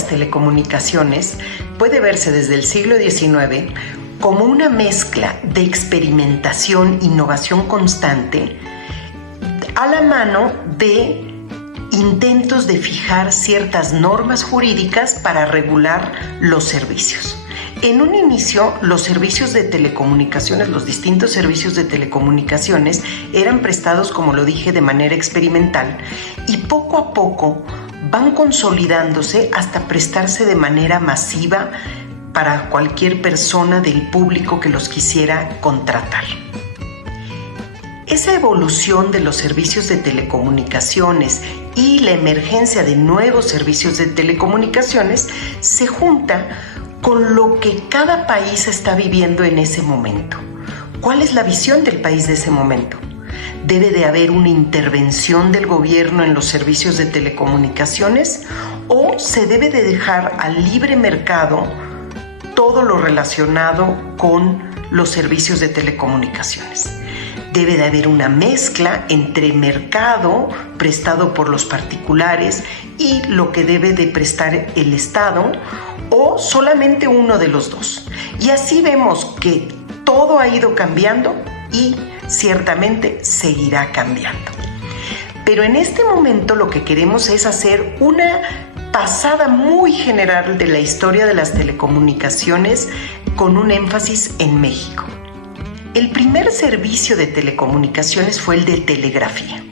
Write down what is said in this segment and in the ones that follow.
las telecomunicaciones puede verse desde el siglo XIX como una mezcla de experimentación, innovación constante, a la mano de intentos de fijar ciertas normas jurídicas para regular los servicios. En un inicio, los servicios de telecomunicaciones, los distintos servicios de telecomunicaciones, eran prestados, como lo dije, de manera experimental, y poco a poco van consolidándose hasta prestarse de manera masiva para cualquier persona del público que los quisiera contratar. Esa evolución de los servicios de telecomunicaciones y la emergencia de nuevos servicios de telecomunicaciones se junta con lo que cada país está viviendo en ese momento. ¿Cuál es la visión del país de ese momento? ¿Debe de haber una intervención del gobierno en los servicios de telecomunicaciones o se debe de dejar al libre mercado todo lo relacionado con los servicios de telecomunicaciones? Debe de haber una mezcla entre mercado prestado por los particulares y lo que debe de prestar el Estado, o solamente uno de los dos. Y así vemos que todo ha ido cambiando y ciertamente seguirá cambiando. Pero en este momento lo que queremos es hacer una pasada muy general de la historia de las telecomunicaciones con un énfasis en México. El primer servicio de telecomunicaciones fue el de telegrafía.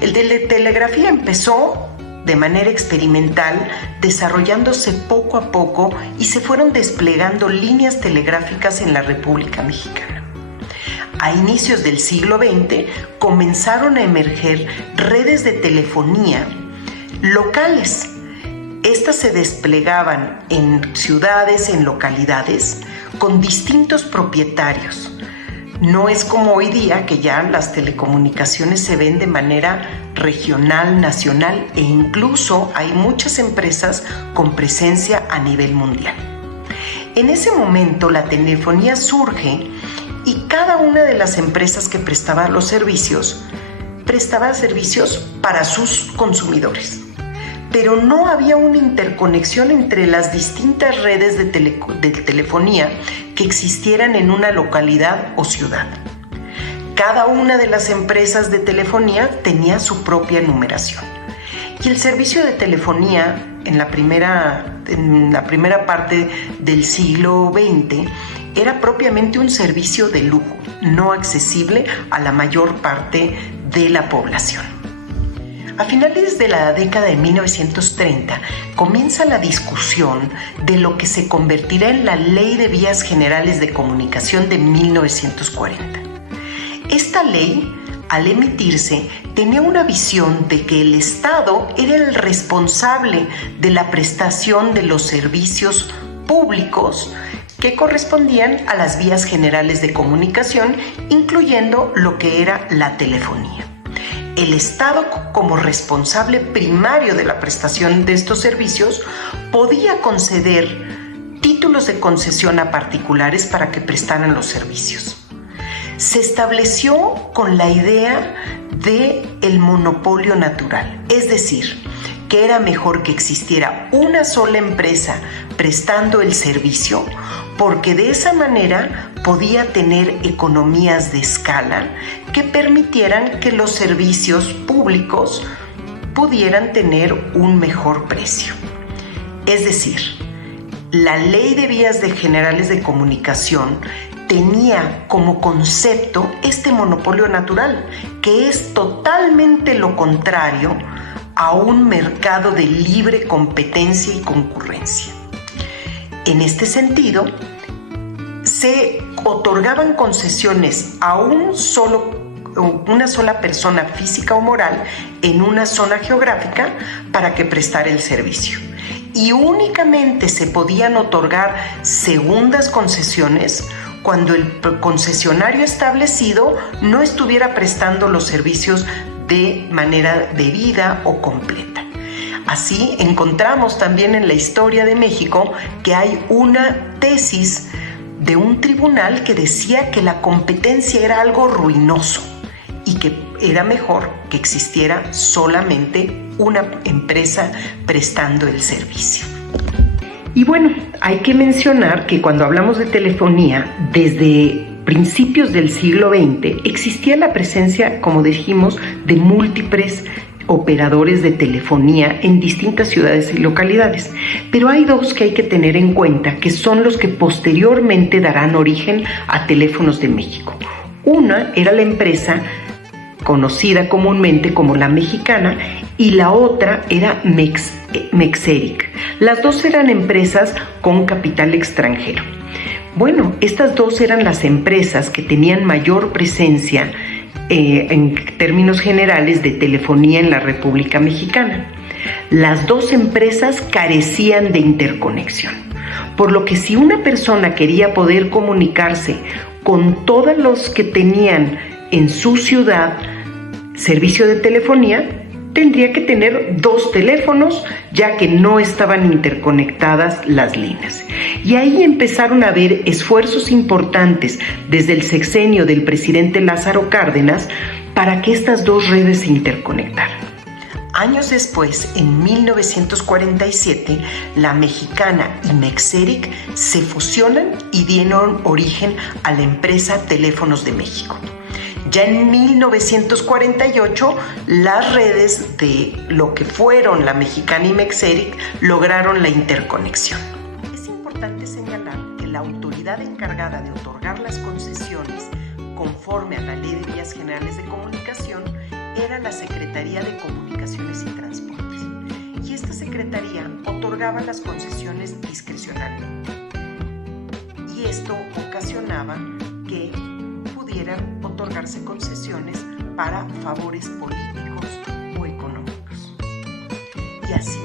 El de telegrafía empezó de manera experimental, desarrollándose poco a poco y se fueron desplegando líneas telegráficas en la República Mexicana. A inicios del siglo XX comenzaron a emerger redes de telefonía locales. Estas se desplegaban en ciudades, en localidades, con distintos propietarios. No es como hoy día que ya las telecomunicaciones se ven de manera regional, nacional e incluso hay muchas empresas con presencia a nivel mundial. En ese momento la telefonía surge y cada una de las empresas que prestaba los servicios prestaba servicios para sus consumidores. Pero no había una interconexión entre las distintas redes de telefonía que existieran en una localidad o ciudad. Cada una de las empresas de telefonía tenía su propia numeración. Y el servicio de telefonía en la primera parte del siglo XX era propiamente un servicio de lujo, no accesible a la mayor parte de la población. A finales de la década de 1930 comienza la discusión de lo que se convertirá en la Ley de Vías Generales de Comunicación de 1940. Esta ley, al emitirse, tenía una visión de que el Estado era el responsable de la prestación de los servicios públicos que correspondían a las vías generales de comunicación, incluyendo lo que era la telefonía. El Estado, como responsable primario de la prestación de estos servicios, podía conceder títulos de concesión a particulares para que prestaran los servicios. Se estableció con la idea del monopolio natural, es decir, que era mejor que existiera una sola empresa prestando el servicio, porque de esa manera podía tener economías de escala que permitieran que los servicios públicos pudieran tener un mejor precio. Es decir, la Ley de Vías Generales de Comunicación tenía como concepto este monopolio natural, que es totalmente lo contrario a un mercado de libre competencia y concurrencia. En este sentido, se otorgaban concesiones a una sola persona física o moral en una zona geográfica para que prestara el servicio. Y únicamente se podían otorgar segundas concesiones cuando el concesionario establecido no estuviera prestando los servicios de manera debida o completa. Así encontramos también en la historia de México que hay una tesis de un tribunal que decía que la competencia era algo ruinoso y que era mejor que existiera solamente una empresa prestando el servicio. Y bueno, hay que mencionar que cuando hablamos de telefonía, desde principios del siglo XX existía la presencia, como dijimos, de múltiples operadores de telefonía en distintas ciudades y localidades. Pero hay dos que hay que tener en cuenta, que son los que posteriormente darán origen a Teléfonos de México. Una era la empresa conocida comúnmente como La Mexicana, y la otra era Mexeric. Las dos eran empresas con capital extranjero. Bueno, estas dos eran las empresas que tenían mayor presencia en términos generales de telefonía en la República Mexicana. Las dos empresas carecían de interconexión, por lo que si una persona quería poder comunicarse con todos los que tenían en su ciudad servicio de telefonía, tendría que tener dos teléfonos, ya que no estaban interconectadas las líneas. Y ahí empezaron a haber esfuerzos importantes desde el sexenio del presidente Lázaro Cárdenas para que estas dos redes se interconectaran. Años después, en 1947, La Mexicana y Mexeric se fusionan y dieron origen a la empresa Teléfonos de México. Ya en 1948, las redes de lo que fueron La Mexicana y Mexeric lograron la interconexión. Es importante señalar que la autoridad encargada de otorgar las concesiones conforme a la Ley de Vías Generales de Comunicación era la Secretaría de Comunicaciones y Transportes. Y esta secretaría otorgaba las concesiones discrecionalmente. Y esto ocasionaba que pudieran otorgarse concesiones para favores políticos o económicos. Y así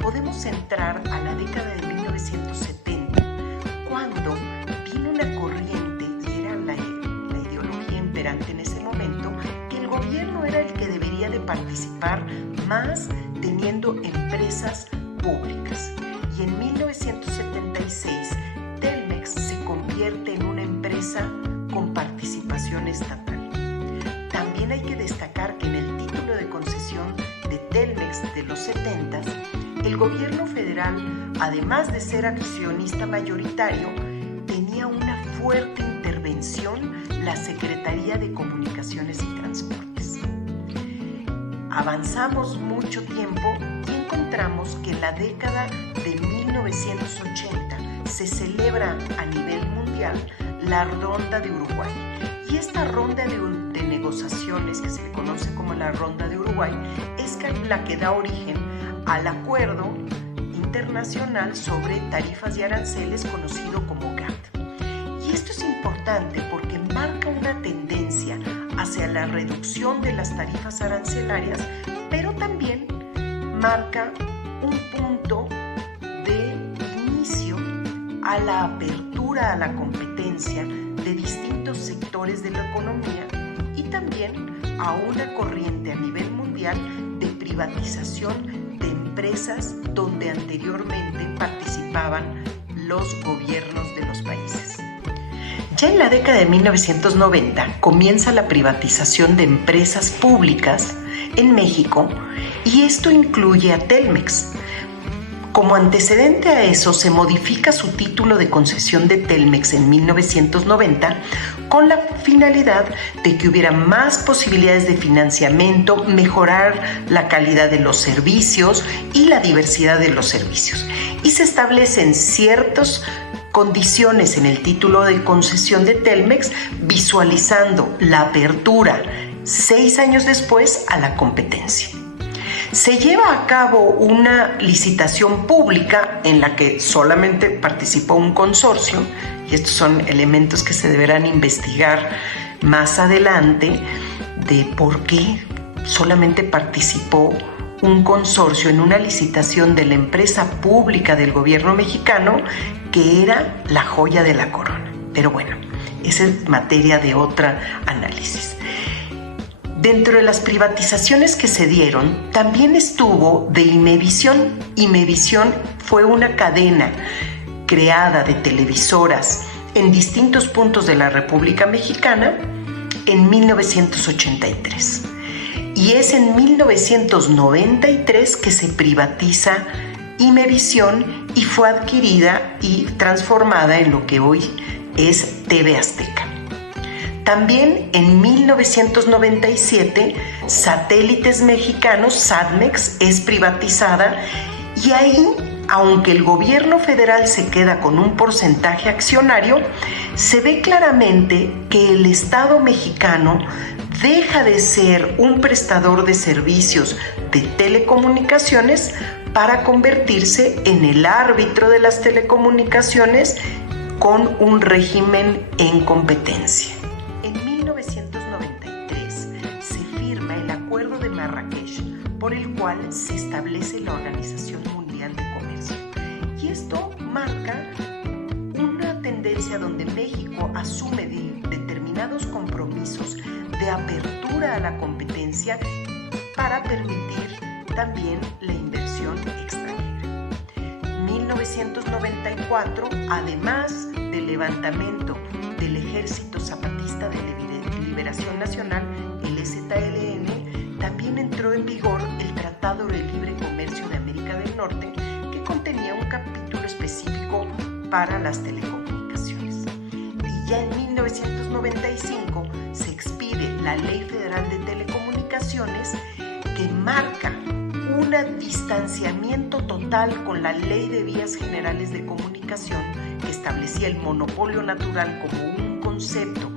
podemos entrar a la década de 1970, cuando vino una corriente, y era la ideología imperante en ese momento, que el gobierno era el que debería de participar más teniendo empresas públicas. Y en 1976, Telmex se convierte en una empresa con participación estatal. También hay que destacar que en el título de concesión de Telmex de los 70s, el gobierno federal, además de ser accionista mayoritario, tenía una fuerte intervención la Secretaría de Comunicaciones y Transportes. Avanzamos mucho tiempo y encontramos que en la década de 1980 se celebra a nivel mundial la Ronda de Uruguay. Y esta ronda de negociaciones, que se le conoce como la Ronda de Uruguay, es la que da origen al Acuerdo Internacional sobre Tarifas y Aranceles, conocido como GATT. Y esto es importante porque marca una tendencia hacia la reducción de las tarifas arancelarias, pero también marca un punto de inicio a la apertura a la competencia de distintos sectores de la economía y también a una corriente a nivel mundial de privatización de empresas donde anteriormente participaban los gobiernos de los países. Ya en la década de 1990 comienza la privatización de empresas públicas en México y esto incluye a Telmex. Como antecedente a eso, se modifica su título de concesión de Telmex en 1990 con la finalidad de que hubiera más posibilidades de financiamiento, mejorar la calidad de los servicios y la diversidad de los servicios. Y se establecen ciertas condiciones en el título de concesión de Telmex, visualizando la apertura 6 años después a la competencia. Se lleva a cabo una licitación pública en la que solamente participó un consorcio, y estos son elementos que se deberán investigar más adelante de por qué solamente participó un consorcio en una licitación de la empresa pública del gobierno mexicano, que era la joya de la corona. Pero bueno, esa es materia de otro análisis. Dentro de las privatizaciones que se dieron, también estuvo de Imevisión. Imevisión fue una cadena creada de televisoras en distintos puntos de la República Mexicana en 1983. Y es en 1993 que se privatiza Imevisión y fue adquirida y transformada en lo que hoy es TV Azteca. También en 1997, Satélites Mexicanos, Satmex, es privatizada y ahí, aunque el gobierno federal se queda con un porcentaje accionario, se ve claramente que el Estado mexicano deja de ser un prestador de servicios de telecomunicaciones para convertirse en el árbitro de las telecomunicaciones con un régimen en competencia. En 1993 se firma el Acuerdo de Marrakech, por el cual se establece la Organización Mundial de Comercio. Y esto marca una tendencia donde México asume determinados compromisos de apertura a la competencia para permitir también la inversión extranjera. 1994, además del levantamiento del Ejército Zapatista de Liberación Nacional, el EZLN, también entró en vigor el Tratado de Libre Comercio de América del Norte, que contenía un capítulo específico para las telecomunicaciones. Y ya en 1995 se expide la Ley Federal de Telecomunicaciones, que marca un distanciamiento total con la Ley de Vías Generales de Comunicación, que establecía el monopolio natural como un concepto.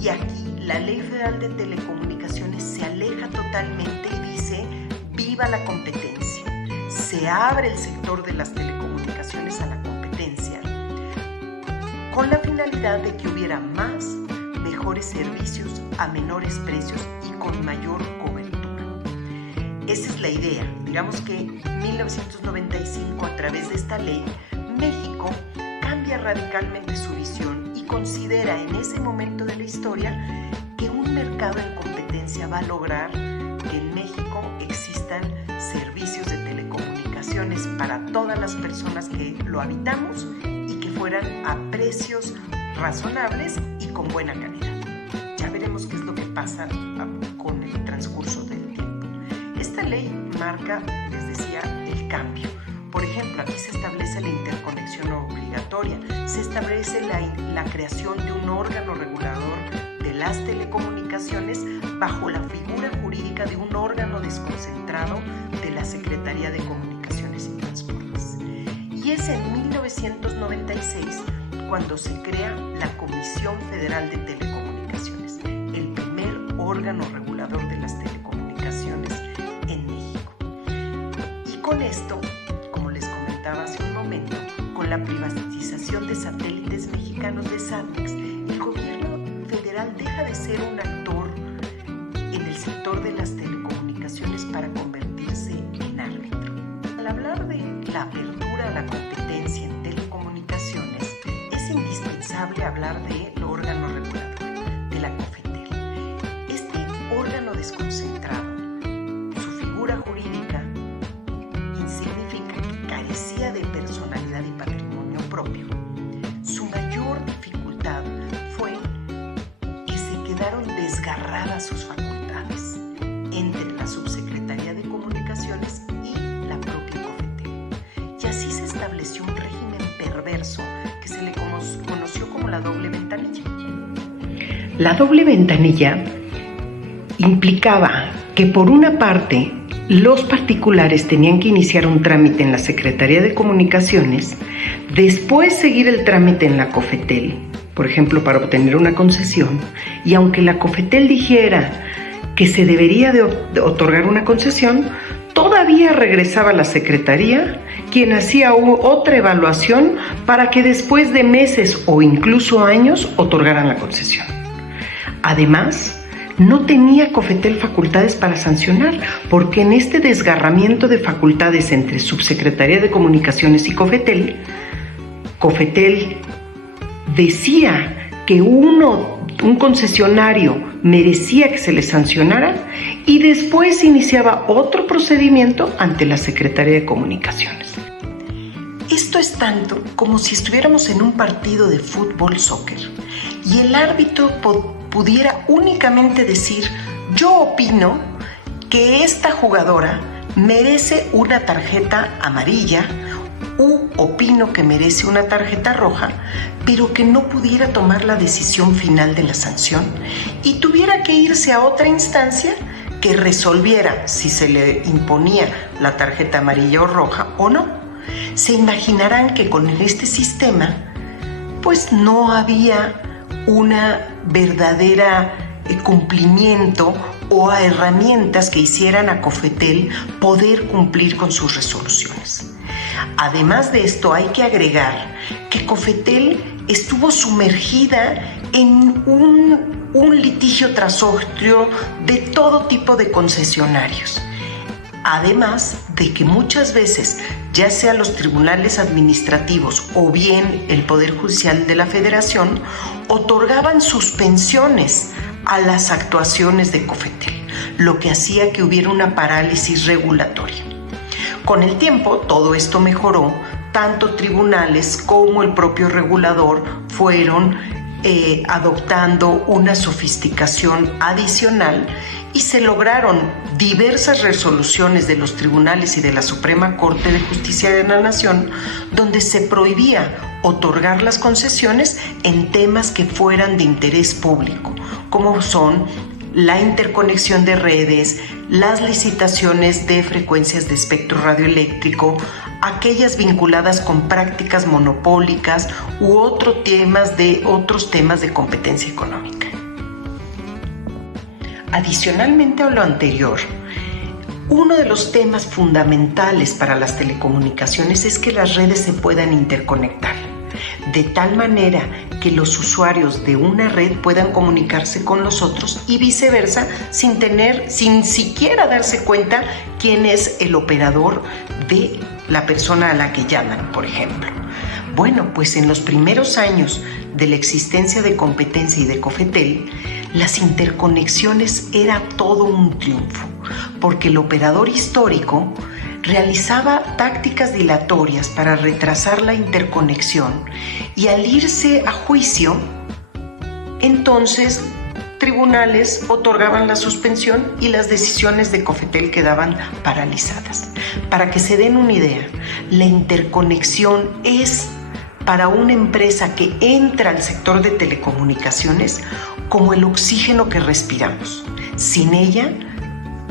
Y aquí la Ley Federal de Telecomunicaciones se aleja totalmente y dice: viva la competencia. Se abre el sector de las telecomunicaciones a la competencia, con la finalidad de que hubiera más, mejores servicios a menores precios y con mayor cobertura. Esa es la idea. Digamos que en 1995, a través de esta ley, México cambia radicalmente su visión y considera en ese momento de la historia que un mercado en competencia va a lograr que en México existan servicios de telecomunicaciones para todas las personas que lo habitamos y que fueran a precios razonables y con buena calidad. Ya veremos qué es lo que pasa con el transcurso del tiempo. Esta ley marca, les decía, el cambio. Por ejemplo, aquí se establece la interconexión obligatoria, se establece la creación de un órgano regulador de las telecomunicaciones bajo la figura jurídica de un órgano desconcentrado de la Secretaría de Comunicaciones y Transportes. Y es en 1996 cuando se crea la Comisión Federal de Telecomunicaciones, el primer órgano regulador de las telecomunicaciones en México. Y con esto, como les comentaba hace un momento, con la privatización de Satélites Mexicanos de Satmex, el gobierno federal deja de ser un actor en el sector de las telecomunicaciones para convertirse en árbitro. Al hablar de la apertura a la competencia en telecomunicaciones, es indispensable hablar del órgano regulador, de la COFETEL. Este órgano desconcentrado, su figura jurídica insignifica que carecía de personalidad y patrimonio propio. Su mayor dificultad fue que se quedaron desgarradas sus facultades entre la Subsecretaría de Comunicaciones y la propia COFETEL. Y así se estableció un régimen perverso que se le conoció como la doble ventanilla. La doble ventanilla implicaba que, por una parte, los particulares tenían que iniciar un trámite en la Secretaría de Comunicaciones, después seguir el trámite en la COFETEL, por ejemplo, para obtener una concesión, y aunque la COFETEL dijera que se debería de otorgar una concesión, todavía regresaba a la Secretaría, quien hacía otra evaluación para que después de meses o incluso años otorgaran la concesión. Además, no tenía COFETEL facultades para sancionar, porque en este desgarramiento de facultades entre Subsecretaría de Comunicaciones y COFETEL decía que un concesionario merecía que se le sancionara y después iniciaba otro procedimiento ante la Secretaría de Comunicaciones. Esto es tanto como si estuviéramos en un partido de fútbol, soccer, y el árbitro pudiera únicamente decir: yo opino que esta jugadora merece una tarjeta amarilla opino que merece una tarjeta roja, pero que no pudiera tomar la decisión final de la sanción y tuviera que irse a otra instancia que resolviera si se le imponía la tarjeta amarilla o roja o no. Se imaginarán que con este sistema, pues no había una verdadera cumplimiento o a herramientas que hicieran a Cofetel poder cumplir con sus resoluciones. Además de esto, hay que agregar que Cofetel estuvo sumergida en un litigio tras otro de todo tipo de concesionarios. Además de que muchas veces, ya sea los tribunales administrativos o bien el Poder Judicial de la Federación, otorgaban suspensiones a las actuaciones de Cofetel, lo que hacía que hubiera una parálisis regulatoria. Con el tiempo, todo esto mejoró. Tanto tribunales como el propio regulador fueron adoptando una sofisticación adicional y se lograron diversas resoluciones de los tribunales y de la Suprema Corte de Justicia de la Nación donde se prohibía otorgar las concesiones en temas que fueran de interés público, como son la interconexión de redes, las licitaciones de frecuencias de espectro radioeléctrico, aquellas vinculadas con prácticas monopólicas u otros temas de competencia económica. Adicionalmente a lo anterior, uno de los temas fundamentales para las telecomunicaciones es que las redes se puedan interconectar, de tal manera que los usuarios de una red puedan comunicarse con los otros y viceversa sin siquiera darse cuenta quién es el operador de la persona a la que llaman, por ejemplo. Bueno, pues en los primeros años de la existencia de Competencia y de Cofetel, las interconexiones era todo un triunfo, porque el operador histórico realizaba tácticas dilatorias para retrasar la interconexión y al irse a juicio, entonces tribunales otorgaban la suspensión y las decisiones de Cofetel quedaban paralizadas. Para que se den una idea, la interconexión es para una empresa que entra al sector de telecomunicaciones como el oxígeno que respiramos. Sin ella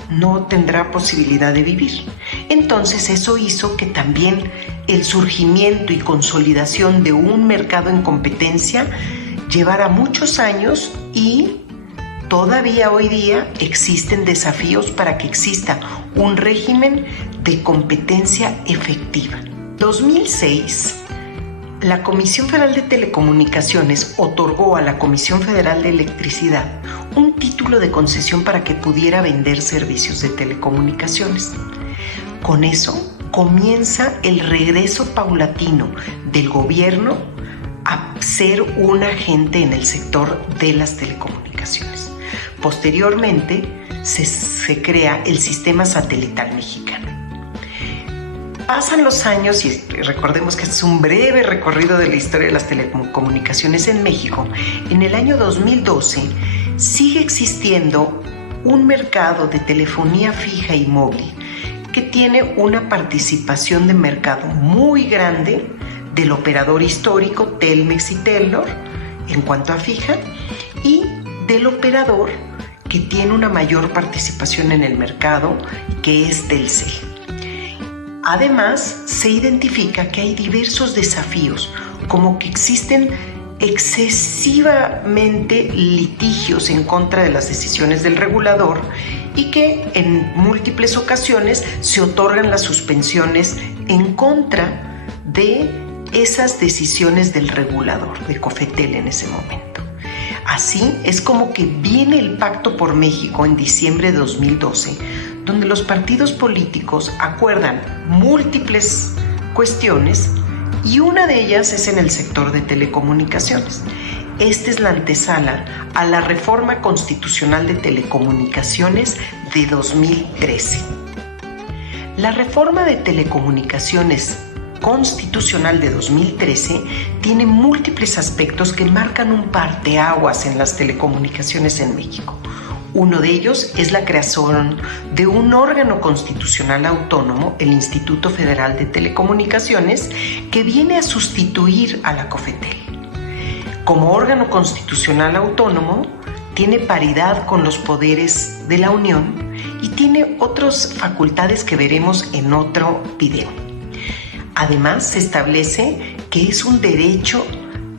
no tendrá posibilidad de vivir. Entonces eso hizo que también el surgimiento y consolidación de un mercado en competencia llevara muchos años y todavía hoy día existen desafíos para que exista un régimen de competencia efectiva. En 2006, la Comisión Federal de Telecomunicaciones otorgó a la Comisión Federal de Electricidad un título de concesión para que pudiera vender servicios de telecomunicaciones. Con eso comienza el regreso paulatino del gobierno a ser un agente en el sector de las telecomunicaciones. Posteriormente se crea el Sistema Satelital Mexicano. Pasan los años y recordemos que es un breve recorrido de la historia de las telecomunicaciones en México. En el año 2012 sigue existiendo un mercado de telefonía fija y móvil que tiene una participación de mercado muy grande del operador histórico Telmex y Telnor en cuanto a fija y del operador que tiene una mayor participación en el mercado, que es Telcel. Además, se identifica que hay diversos desafíos, como que existen excesivamente litigios en contra de las decisiones del regulador y que en múltiples ocasiones se otorgan las suspensiones en contra de esas decisiones del regulador, de Cofetel en ese momento. Así es como que viene el Pacto por México en diciembre de 2012, donde los partidos políticos acuerdan múltiples cuestiones y una de ellas es en el sector de telecomunicaciones. Esta es la antesala a la reforma constitucional de telecomunicaciones de 2013. La reforma de telecomunicaciones constitucional de 2013 tiene múltiples aspectos que marcan un parteaguas en las telecomunicaciones en México. Uno de ellos es la creación de un órgano constitucional autónomo, el Instituto Federal de Telecomunicaciones, que viene a sustituir a la COFETEL. Como órgano constitucional autónomo, tiene paridad con los poderes de la Unión y tiene otras facultades que veremos en otro video. Además, se establece que es un derecho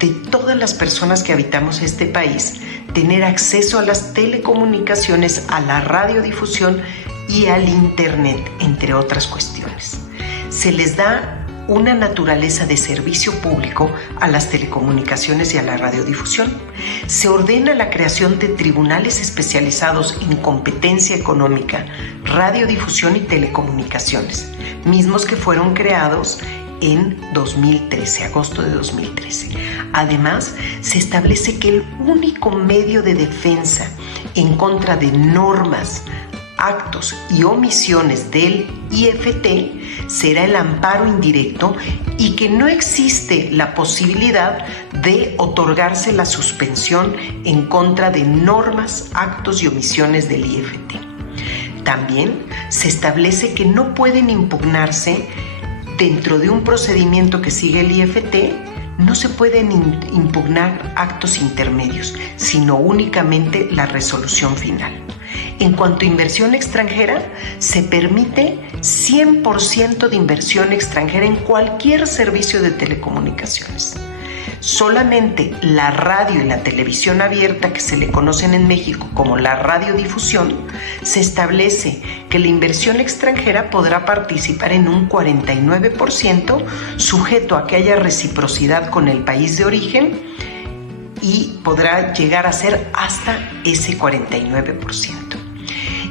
de todas las personas que habitamos este país tener acceso a las telecomunicaciones, a la radiodifusión y al Internet, entre otras cuestiones. Se les da una naturaleza de servicio público a las telecomunicaciones y a la radiodifusión. Se ordena la creación de tribunales especializados en competencia económica, radiodifusión y telecomunicaciones, mismos que fueron creados en 2013, agosto de 2013. Además, se establece que el único medio de defensa en contra de normas, actos y omisiones del IFT será el amparo indirecto y que no existe la posibilidad de otorgarse la suspensión en contra de normas, actos y omisiones del IFT. También se establece que no pueden impugnarse dentro de un procedimiento que sigue el IFT. No se pueden impugnar actos intermedios, sino únicamente la resolución final. En cuanto a inversión extranjera, se permite 100% de inversión extranjera en cualquier servicio de telecomunicaciones. Solamente la radio y la televisión abierta, que se le conocen en México como la radiodifusión, se establece que la inversión extranjera podrá participar en un 49%, sujeto a que haya reciprocidad con el país de origen, y podrá llegar a ser hasta ese 49%.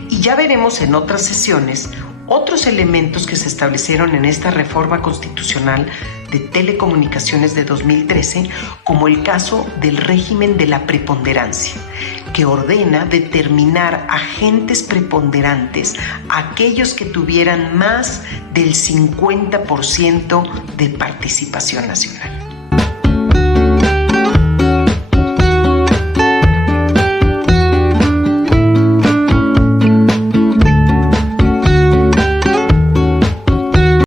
Y ya veremos en otras sesiones otros elementos que se establecieron en esta reforma constitucional de telecomunicaciones de 2013, como el caso del régimen de la preponderancia, que ordena determinar agentes preponderantes, aquellos que tuvieran más del 50% de participación nacional.